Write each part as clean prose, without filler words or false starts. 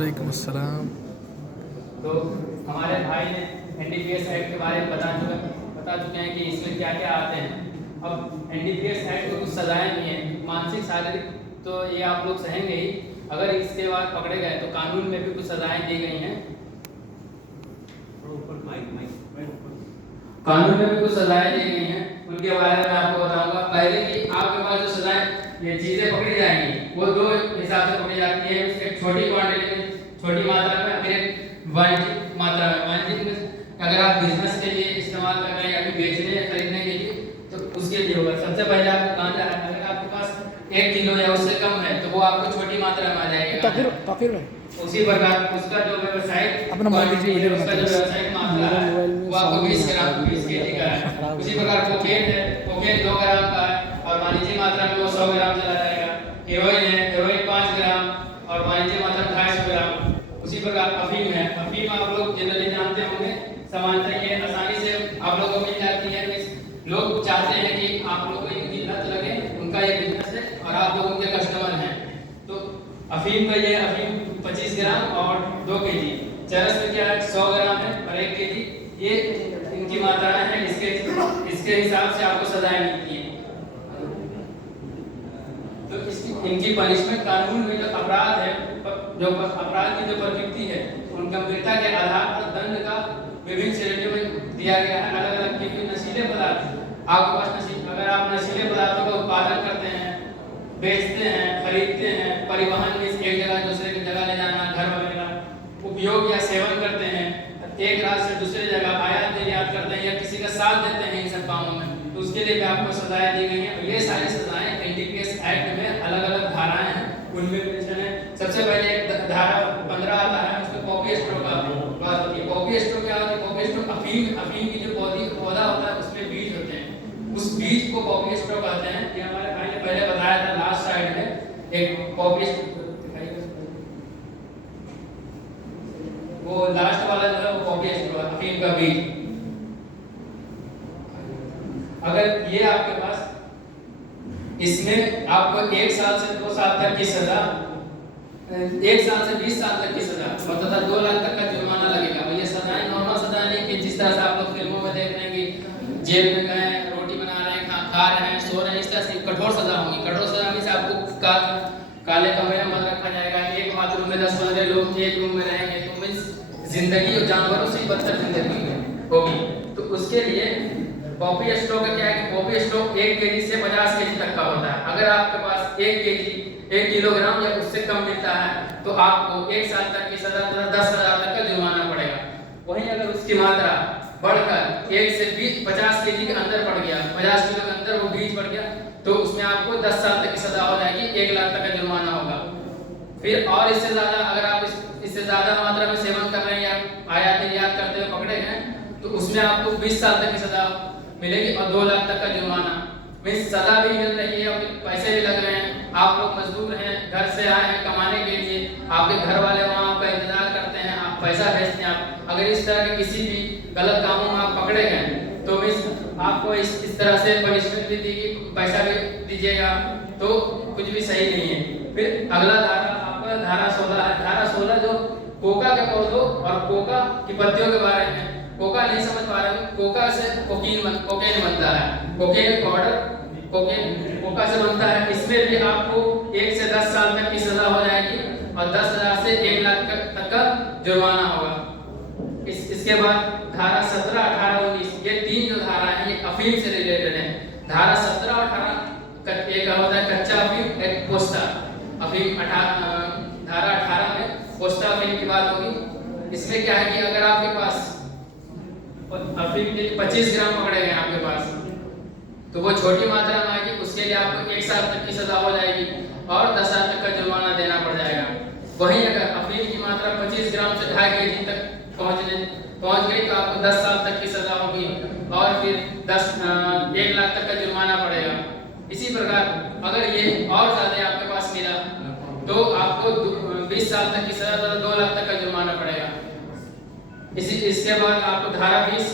वालेकुम अस्सलाम। तो हमारे भाई ने एनडीपीएस एक्ट के बारे में बता चुके हैं कि इसमें क्या क्या आते हैं। अब एनडीपीएस एक्ट में कुछ सजाएं भी हैं, मानसिक शारीरिक, तो ये आप लोग सहेंगे ही। अगर इसके बाद पकड़े गए तो कानून में भी कुछ सजाएं दी गई हैं। कानून में भी कुछ सजाएं दी गई हैं, उनके बारे में आपको बताऊंगा। पहले कि आपके पास जो सजाएं ये चीजें पकड़ी जाएंगी वो दो हिसाब से पकड़ी जाती है। एक छोटी क्वांटिटी में, छोटी मात्रा में, फिर एक वाणिज्यिक मात्रा में। वाणिज्यिक में अगर आप बिजनेस के लिए इस्तेमाल कर रहे हैं या फिर बेचने या खरीदने के लिए तो उसके लिए होगा। सबसे पहले आपको गांजा है, अगर आपके पास 1 किलो या उससे कम है तो वो आपको छोटी मात्रा में आ जाएगा। उसी प्रकार उसका जो व्यवसायिक मात्रा है वो आपको 20 ग्राम 20 केजी का है। उसी प्रकार कोकेन है, कोकेन 2 ग्राम का है और वाणिज्यिक मात्रा में वो 100 ग्राम चला जाएगा। हेरोइन है, हेरोइन 5 ग्राम और वाणिज्यिक मात्रा 250 ग्राम। उसी प्रकार अफीम है, अफीम आप लोग जनरली जानते होंगे, सामान्यतः ये आसानी से आप लोगों को मिल जाती है। लोग चाहते हैं कि आप लोगों को इनकी लत लगे, उनका ये बिजनेस है और आप लोग उनके कस्टमर हैं। तो अफीम का ये अफीम 25 ग्राम और 2 केजी। चरस में क्या है 100 ग्राम है और 1 केजी। ये इनकी मात्राएं हैं, इसके हिसाब से आपको सजाएं मिलती है। तो इनकी पनिशमेंट कानून में जो अपराध है, जो अपराध की जो प्रवृत्ति है, उन गंभीरता के आधार पर दंड का विभिन्न श्रेणियों में दिया गया है अलग अलग। क्योंकि नशीले पदार्थ आपके पास अगर आप नशीले पदार्थों का उत्पादन करते हैं, बेचते हैं, खरीदते हैं, परिवहन में एक जगह दूसरे की जगह ले जाना, घर वगैरह उपयोग या सेवन करते हैं, एक राज्य से दूसरे जगह आयात निर्यात करते हैं या किसी का साथ देते हैं इन सब कामों में, तो उसके लिए भी आपको सजाएं दी गई हैं। ये सारी सजाएं एनडीपीएस एक्ट में अलग अलग धाराएं हैं, उनमें मेंशन है। सबसे पहले एक धारा 15 आता है, उसमें कॉपी स्ट्रो का बात होती है। कॉपी स्ट्रो क्या होता है? कॉपी स्ट्रो अफीम की जो पौधा होता है उसमें बीज होते हैं, उस बीज को कॉपी स्ट्रो कहते हैं। ये हमारे भाई ने पहले बताया था, लास्ट साइड में एक कॉपी वो लास्ट वाला जो है वो कॉपी स्ट्रो अफीम का बीज। अगर ये आपके पास, इसमें आपको 1 साल से 2 साल तक की सजा, 1 साल से 20 साल तक की सजा, मतलब 2 लाख तक का जुर्माना लगेगा। ये सजाएं नॉर्मल सजा नहीं कि जिस तरह से आप लोग फिल्मों में देख रहे हैं कि जेल में गए, रोटी बना रहे हैं, खा रहे हैं, सो रहे हैं, इस तरह से कठोर सजा होगी। कठोर सजा में से आपको काले कमरे में बंद रखा जाएगा, एक बाथरूम में 10-15 लोग एक रूम में रहेंगे, तो जिंदगी और जानवरों से बदतर जिंदगी होगी। तो उसके लिए कॉपी स्ट्रो का क्या है कि कॉपी स्ट्रो 1 केजी से 50 केजी तक का होता है। अगर आपके पास 1 केजी 1 किलोग्राम या उससे कम मिलता है तो आपको 1 साल तक की सजा, 10,000 तक का जुर्माना पड़ेगा। वहीं अगर उसकी मात्रा बढ़कर 1 से 50 केजी के अंदर बढ़ गया, 50 किलो के अंदर वो बीज बढ़ गया, तो उसमें आपको 10 साल तक की सजा हो जाएगी, 1 लाख तक का जुर्माना होगा। फिर और इससे ज्यादा अगर आप इससे ज्यादा मात्रा में सेवन कर रहे हैं या आयात निर्यात करते हुए पकड़े गए तो उसमें आपको 20 साल तक की सजा मिलेगी और 2 लाख तक का जुर्माना। मीन्स सजा भी मिल रही है और पैसे भी लग रहे हैं। आप लोग मजदूर हैं, घर से आए हैं कमाने के लिए, आपके घर वाले वहाँ आपका इंतजार करते हैं, आप पैसा भेजते हैं। आप अगर इस तरह के किसी भी गलत कामों में आप पकड़े गए तो मीन्स आपको इस तरह से पनिशमेंट भी देगी, पैसा भी दीजिएगा, तो कुछ भी सही नहीं है। फिर अगला धारा आपका धारा 16 है। धारा 16 जो कोका के पौधों और कोका की पत्तियों के बारे में, कोका नहीं समझ पा रहे हैं, कोका से कोकेन बनता है, कोकेन पाउडर कोका से बनता है। इसमें भी आपको 1 से 10 साल तक की सजा हो जाएगी और 10,000 से 1 लाख तक का जुर्माना होगा। इसके बाद धारा 17, 18, 19, ये 3 जो धारा है ये अफीम से रिलेटेड है। धारा 17 और 18 एक होता है कच्चा अफीम, एक पोस्ता अफीम। धारा 18 में पोस्ता अफीम की बात होगी। इसमें क्या है कि अगर आपके पास अफीम के 25 ग्राम पकड़े गए आपके पास तो वो छोटी मात्रा में आएगी, उसके लिए आपको 1 साल तक की सजा हो जाएगी और 10 साल तक का जुर्माना देना पड़ जाएगा। वहीं अगर अफीम की मात्रा 25 ग्राम से 2.5 केजी तक पहुंच गई तो आपको 10 साल तक की सजा होगी और फिर 1 लाख तक का जुर्माना पड़ेगा। इसी प्रकार अगर ये और ज्यादा आपके पास मिला तो आपको 20 साल तक की सजा, 2 लाख तक का जुर्माना पड़ेगा। इसके बाद आपको धारा 20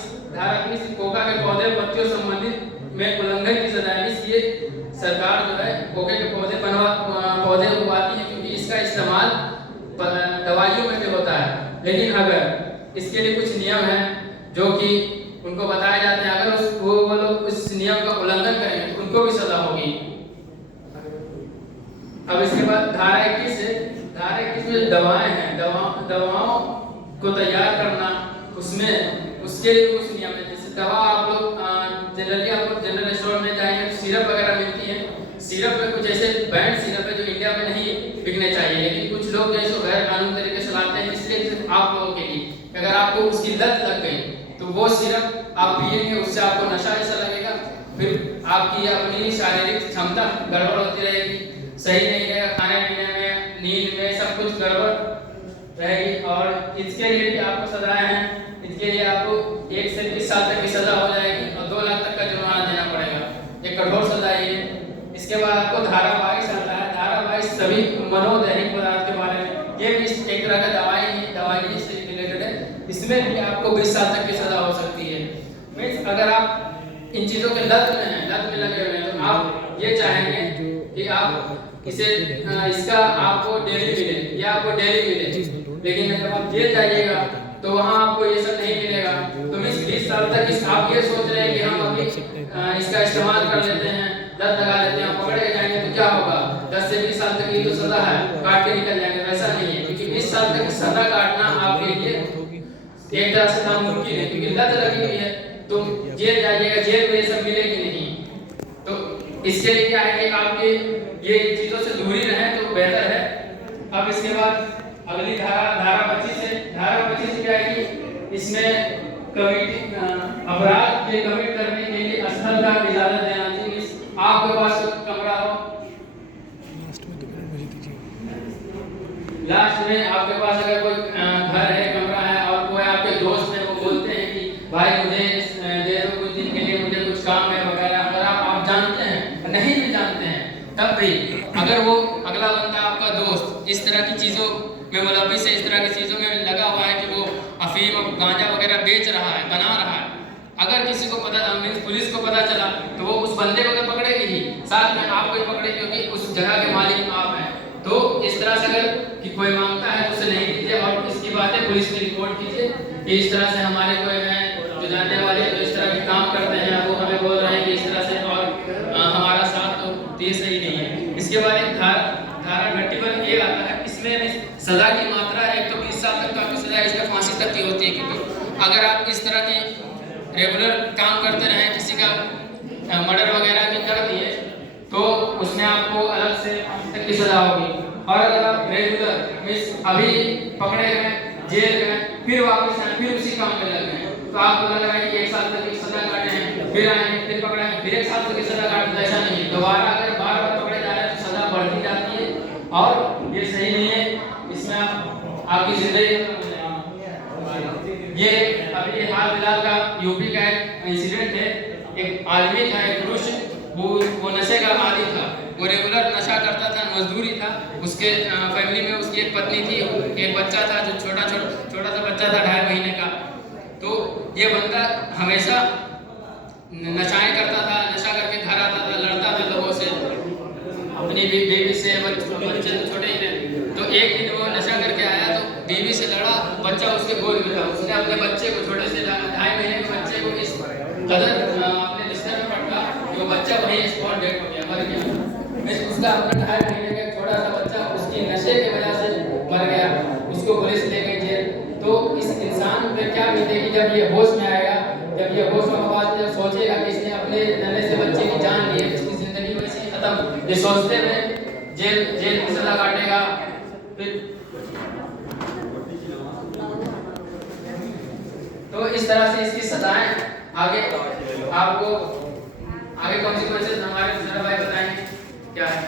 कोका के पौधे पत्तियों संबंधित में उल्लंघन की सजा है। ये सरकार जो है कोके के पौधे उगाती है क्योंकि इसका इस्तेमाल दवाइयों लेकिन अगर इसके लिए कुछ नियम हैं जो कि उनको बताए जाते हैं, अगर वो लोग उस नियम का उल्लंघन करेंगे तो उनको भी सजा होगी। अब इसके बाद धारा 21 है। धारा 21 में दवाएं हैं, दवाओं को तैयार करना, उसमें उसके लिए कुछ नियम है। जैसे दवा आप लोग जनरली आप लोग जनरल स्टोर में जाएंगे तो सिरप वगैरह मिलती है। सिरप में कुछ ऐसे बैंड सिरप है जो इंडिया में नहीं बिकने चाहिए, लेकिन कुछ लोग जैसे गैर कानूनी तरीके से लाते हैं, इसलिए सिर्फ आप लोगों के लिए अगर आपको उसकी लत लग गई तो वो सिरप आप पिएंगे, उससे आपको नशा ऐसा लगेगा, फिर आपकी अपनी शारीरिक क्षमता गड़बड़ होती रहेगी, सही नहीं रहेगा, खाने पीने में, नींद में सब कुछ गड़बड़ रहेगी। और इसके लिए भी आपको सजाएं हैं। इसके लिए आपको 1 से 20 साल तक की सजा हो जाएगी और 2 लाख तक का जुर्माना देना पड़ेगा। ये कठोर सजा है। इसके बाद आपको धारा 22 आता है। धारा 22 सभी मनोदैनिक पदार्थ के बारे में, ये भी एक तरह का दवाई से रिलेटेड है। इसमें भी आपको 20 साल तक की सजा हो सकती है। मींस अगर आप इन चीजों के लत में हैं, लत में लगे हुए हैं, तो आप ये चाहेंगे कि आप इसका आपको डेली मिले या आपको डेली मिले, लेकिन जब आप जेल जाइएगा तो वहाँ आपको ये सब नहीं मिलेगा। तो मींस 20 साल तक आप ये सोच रहे हैं कि हम अभी इसका इस्तेमाल कर लेते हैं, लत लगा लेते हैं, पकड़े जाएंगे तो क्या होगा, 10 से 20 साल तक की जो सजा है काट के निकल जाएंगे। वैसा नहीं है, क्योंकि 20 साल तक की सजा काटना आपके लिए एक तरह से नामुमकिन है, क्योंकि लत लगी हुई है। तुम जेल जाइएगा, जेल में ये सब मिलेगी नहीं। तो इसके लिए क्या है कि आपके ये चीजों से दूरी रहे तो बेहतर है। अब इसके बाद अगली धारा 25 है। धारा 25 क्या है कि इसमें अपराध के कमिट करने के लिए स्थल का इजाजत देना चाहिए। आपके पास कमरा हो, लास्ट में आपके पास अगर कोई घर है, कमरा है, और कोई आपके दोस्त है, वो बोलते हैं कि भाई मुझे दे दो कुछ दिन के लिए, मुझे कुछ काम है वगैरह, अगर आप जानते हैं, नहीं भी जानते हैं, तब भी अगर वो अगला बंदा आपका दोस्त इस तरह की चीज़ों में मुलव्विस है, इस तरह की चीज़ों में लगा हुआ है कि वो अफीम और गांजा वगैरह बेच रहा है, बना रहा है, अगर किसी को पता, पुलिस को पता चला तो वो उस बंदे को तो पकड़ेगी ही, साथ में आपको भी पकड़ेगी, क्योंकि उस जगह के मालिक आप हैं। तो इस तरह से अगर कि कोई मांगता है तो उसे नहीं दीजिए, और इसकी बातें पुलिस में रिपोर्ट कीजिए कि इस तरह से हमारे कोई हैं जो जानने वाले जो इस तरह के काम करते हैं, वो हमें बोल रहे हैं कि इस तरह से, और हमारा साथ तो ये सही नहीं है। इसके बाद एक धारा 31 ये आता है। इसमें सजा की मात्रा है, एक तो 20 साल तक काफी सजा, इसमें फांसी तक की होती है, क्योंकि अगर आप इस तरह की रेगुलर काम करते रहें, किसी का मर्डर वगैरह भी कर दिए तो उसमें आपको अलग से फांसी तक की सजा होगी। और अगर आप रेगुलर मींस अभी पकड़े गए, जेल गए, फिर वापस आए, फिर उसी काम में लग गए, तो आपको लग रहा है कि 1 साल तक की सजा काटे हैं, फिर आएंगे, फिर पकड़ेंगे, फिर 1 साल तक की सजा काटे, तो ऐसा नहीं है। दोबारा अगर बार-बार पकड़े जा रहे हैं तो सजा बढ़ती जाती है, और ये सही नहीं है। इसमें आपकी जिंदगी ये अभी हाल फिलहाल का यूपी का एक इंसिडेंट है। एक आदमी था, एक पुरुष, वो नशे का आदी था, वो रेगुलर नशा करता था, मजदूरी था। उसके फैमिली में उसकी एक पत्नी थी, एक बच्चा था जो छोटा सा बच्चा था 2.5 महीने का। तो ये बंदा हमेशा नशाएं करता था, नशा करके घर आता था, लड़ता था लोगों से, अपनी बीवी से, बच्चे छोटे ही थे। तो एक दिन वो नशा करके आया तो बीवी से लड़ा, बच्चा उसके गोद में था, उसने अपने बच्चे को, छोटे से 2.5 महीने के बच्चे को इस कदर अपने बिस्तर में पटका कि वो बच्चा वहीं स्पॉट डेड हो गया, मर गया। उसका अपना 2.5 महीने का छोटा सा बच्चा उसकी नशे की वजह से मर गया, उसको पुलिस ले गई जेल। तो इस इंसान पे क्या बीतेगी जब ये होश में आएगा, जब ये होश में बाद जब सोचेगा कि इसने अपने नन्हे से बच्चे की जान ली है, इसकी जिंदगी वैसे ही खत्म, ये सोचते हुए जेल की सजा काटेगा। तो इस तरह से इसकी सजाएं आगे आपको आगे कॉन्सिक्वेंसेस हमारे भाई बताएंगे क्या है।